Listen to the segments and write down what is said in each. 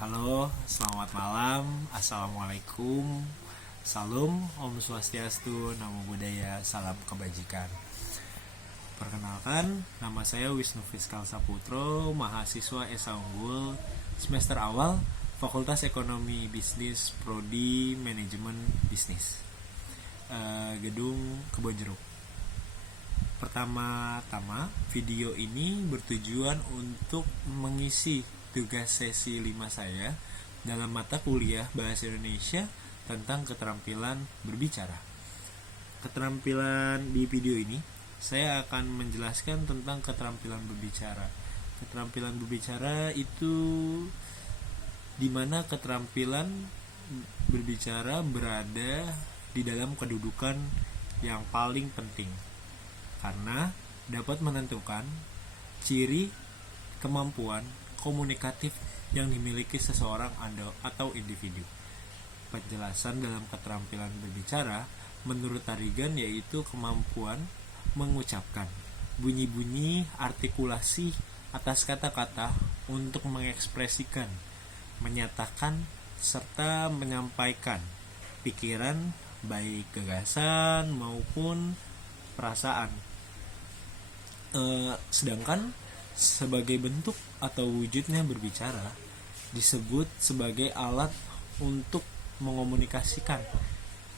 Halo, selamat malam. Assalamualaikum. Salam, Om Swastiastu, Namo Buddhaya, salam kebajikan. Perkenalkan, nama saya Wisnu Fiskal Saputro, mahasiswa Esa Unggul, semester awal, Fakultas Ekonomi Bisnis, Prodi Manajemen Bisnis, Gedung Kebonjeruk. Pertama-tama, video ini bertujuan untuk mengisi tugas sesi 5 saya dalam mata kuliah Bahasa Indonesia tentang keterampilan berbicara. Keterampilan di video ini, saya akan menjelaskan tentang keterampilan berbicara. Keterampilan berbicara itu di mana keterampilan berbicara berada di dalam kedudukan yang paling penting, karena dapat menentukan ciri kemampuan komunikatif yang dimiliki seseorang atau individu. Penjelasan dalam keterampilan berbicara menurut Tarigan yaitu kemampuan mengucapkan bunyi-bunyi artikulasi atas kata-kata untuk mengekspresikan, menyatakan, serta menyampaikan pikiran, baik gagasan maupun perasaan. Sedangkan sebagai bentuk atau wujudnya berbicara disebut sebagai alat untuk mengomunikasikan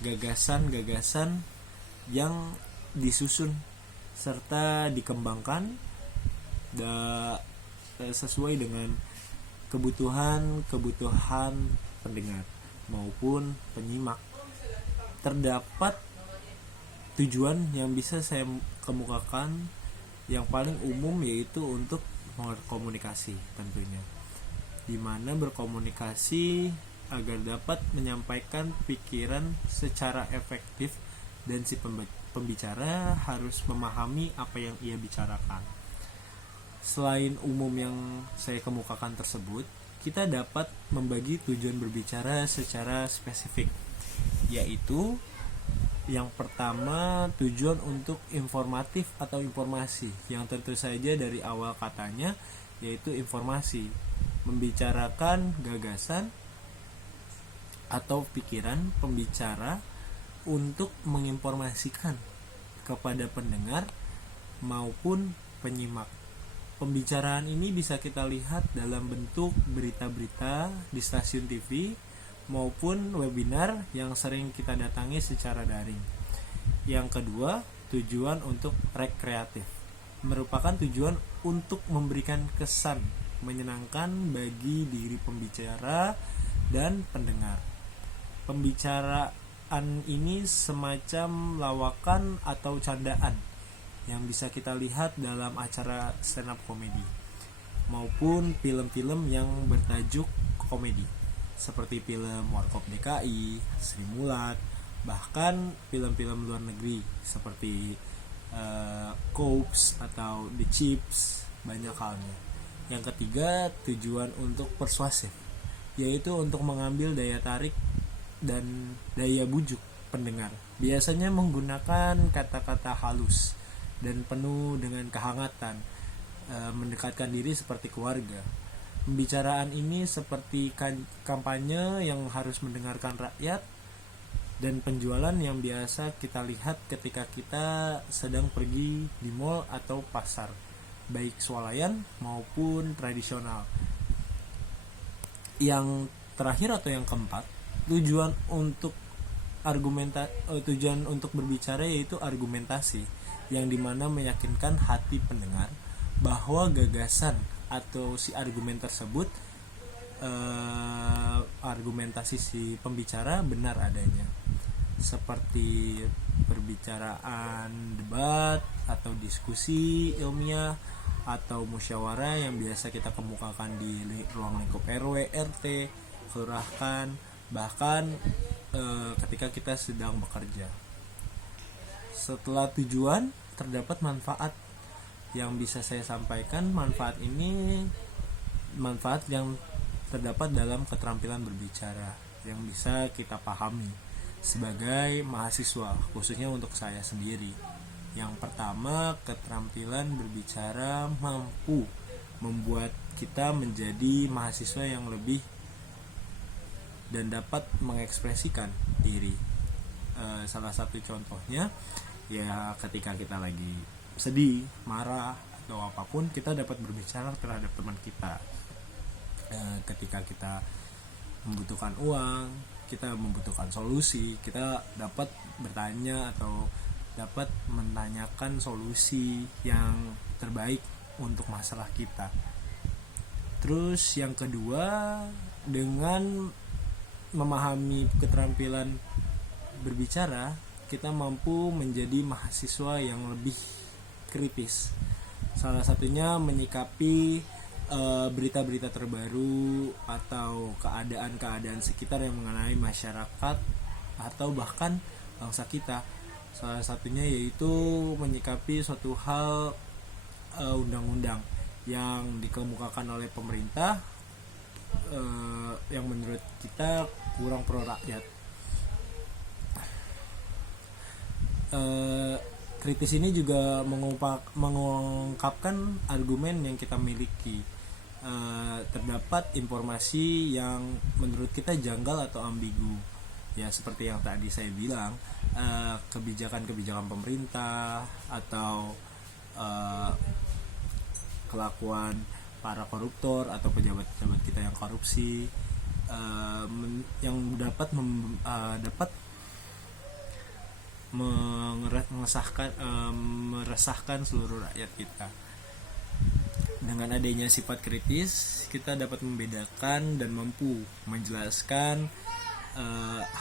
gagasan-gagasan yang disusun serta dikembangkan sesuai dengan kebutuhan pendengar maupun penyimak. Terdapat tujuan yang bisa saya kemukakan yang paling umum yaitu untuk berkomunikasi tentunya, dimana berkomunikasi agar dapat menyampaikan pikiran secara efektif dan si pembicara harus memahami apa yang ia bicarakan. Selain umum yang saya kemukakan tersebut, kita dapat membagi tujuan berbicara secara spesifik, yaitu yang pertama, tujuan untuk informatif atau informasi, yang tentu saja dari awal katanya yaitu informasi, membicarakan gagasan atau pikiran pembicara untuk menginformasikan kepada pendengar maupun penyimak. Pembicaraan ini bisa kita lihat dalam bentuk berita-berita di stasiun TV maupun webinar yang sering kita datangi secara daring. Yang kedua, tujuan untuk rekreatif, merupakan tujuan untuk memberikan kesan menyenangkan bagi diri pembicara dan pendengar. Pembicaraan ini semacam lawakan atau candaan yang bisa kita lihat dalam acara stand up comedy maupun film-film yang bertajuk komedi, seperti film Warkop DKI, Sri Mulat, bahkan film-film luar negeri seperti Cops atau The Chips, banyak halnya. Yang ketiga, tujuan untuk persuasif, yaitu untuk mengambil daya tarik dan daya bujuk pendengar, biasanya menggunakan kata-kata halus dan penuh dengan kehangatan, mendekatkan diri seperti keluarga. Pembicaraan ini seperti kampanye yang harus mendengarkan rakyat dan penjualan yang biasa kita lihat ketika kita sedang pergi di mall atau pasar, baik swalayan maupun tradisional. Yang terakhir atau yang keempat, tujuan untuk berbicara yaitu argumentasi, yang dimana meyakinkan hati pendengar bahwa gagasan atau si argumen tersebut, argumentasi si pembicara benar adanya, seperti perbicaraan debat atau diskusi ilmiah atau musyawarah yang biasa kita kemukakan di ruang lingkup RW, RT, kelurahan, bahkan ketika kita sedang bekerja. Setelah tujuan, terdapat manfaat yang bisa saya sampaikan. Manfaat yang terdapat dalam keterampilan berbicara yang bisa kita pahami sebagai mahasiswa, khususnya untuk saya sendiri. Yang pertama, keterampilan berbicara mampu membuat kita menjadi mahasiswa yang lebih dan dapat mengekspresikan diri. Salah satu contohnya ya ketika kita lagi sedih, marah atau apapun, kita dapat berbicara terhadap teman kita. Ketika kita membutuhkan uang, kita membutuhkan solusi, kita dapat bertanya atau dapat menanyakan solusi yang terbaik untuk masalah kita. Terus yang kedua, dengan memahami keterampilan berbicara, kita mampu menjadi mahasiswa yang lebih kritis. Salah satunya menyikapi berita-berita terbaru atau keadaan-keadaan sekitar yang mengenai masyarakat atau bahkan bangsa kita. Salah satunya yaitu menyikapi suatu hal undang-undang yang dikemukakan oleh pemerintah yang menurut kita kurang pro rakyat. Kritis ini juga mengungkapkan argumen yang kita miliki. Terdapat informasi yang menurut kita janggal atau ambigu. Ya seperti yang tadi saya bilang, kebijakan-kebijakan pemerintah atau kelakuan para koruptor atau pejabat-pejabat kita yang korupsi, yang dapat meresahkan seluruh rakyat kita. Dengan adanya sifat kritis, kita dapat membedakan dan mampu menjelaskan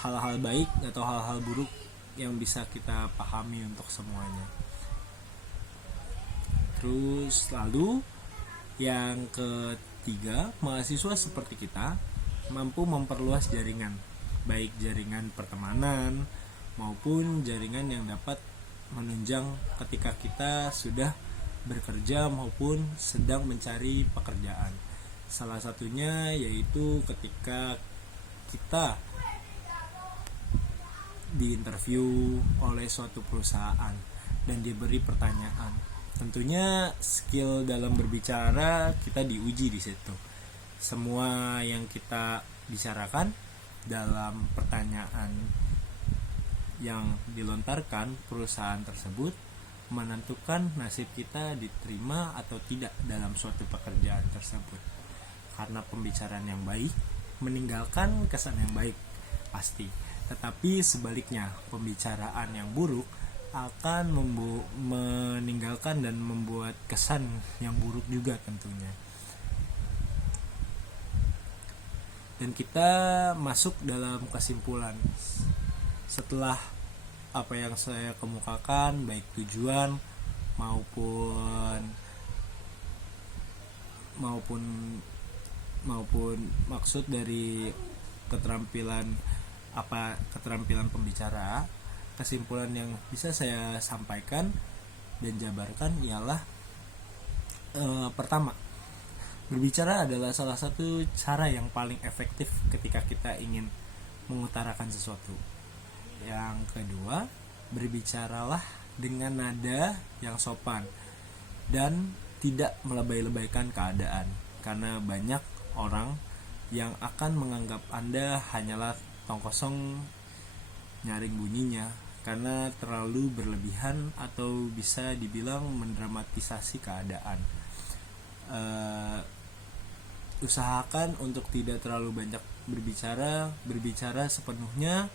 hal-hal baik atau hal-hal buruk yang bisa kita pahami untuk semuanya. Terus lalu yang ketiga, mahasiswa seperti kita mampu memperluas jaringan, baik jaringan pertemanan maupun jaringan yang dapat menunjang ketika kita sudah bekerja maupun sedang mencari pekerjaan. Salah satunya yaitu ketika kita diinterview oleh suatu perusahaan dan diberi pertanyaan. Tentunya skill dalam berbicara kita diuji di situ. Semua yang kita bicarakan dalam pertanyaan yang dilontarkan perusahaan tersebut menentukan nasib kita diterima atau tidak dalam suatu pekerjaan tersebut. Karena pembicaraan yang baik meninggalkan kesan yang baik pasti, tetapi sebaliknya pembicaraan yang buruk akan meninggalkan dan membuat kesan yang buruk juga tentunya. Dan kita masuk dalam kesimpulan setelah apa yang saya kemukakan, baik tujuan maupun maksud dari keterampilan pembicara. Kesimpulan yang bisa saya sampaikan dan jabarkan ialah pertama, berbicara adalah salah satu cara yang paling efektif ketika kita ingin mengutarakan sesuatu. Yang kedua, berbicaralah dengan nada yang sopan dan tidak melebay-lebaykan keadaan, karena banyak orang yang akan menganggap Anda hanyalah tong kosong nyaring bunyinya karena terlalu berlebihan atau bisa dibilang mendramatisasi keadaan. Usahakan untuk tidak terlalu banyak berbicara sepenuhnya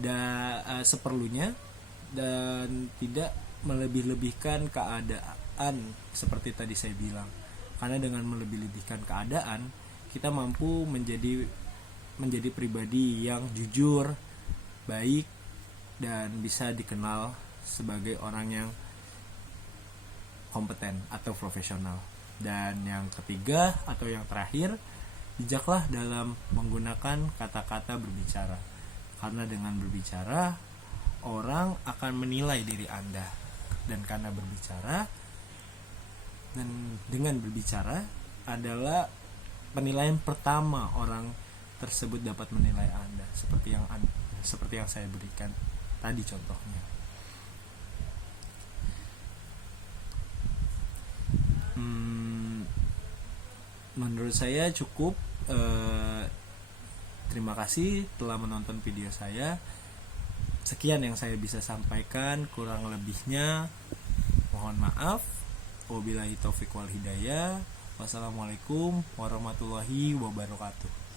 dan seperlunya, dan tidak melebih-lebihkan keadaan seperti tadi saya bilang. Karena dengan melebih-lebihkan keadaan, kita mampu menjadi pribadi yang jujur, baik, dan bisa dikenal sebagai orang yang kompeten atau profesional. Dan yang ketiga atau yang terakhir, bijaklah dalam menggunakan kata-kata berbicara. Karena dengan berbicara, orang akan menilai diri Anda. Dan dengan berbicara adalah penilaian pertama orang tersebut dapat menilai Anda, seperti yang saya berikan tadi contohnya. Menurut saya cukup Terima kasih telah menonton video saya. Sekian yang saya bisa sampaikan, kurang lebihnya mohon maaf. Wabillahi taufiq wal hidayah. Wassalamualaikum warahmatullahi wabarakatuh.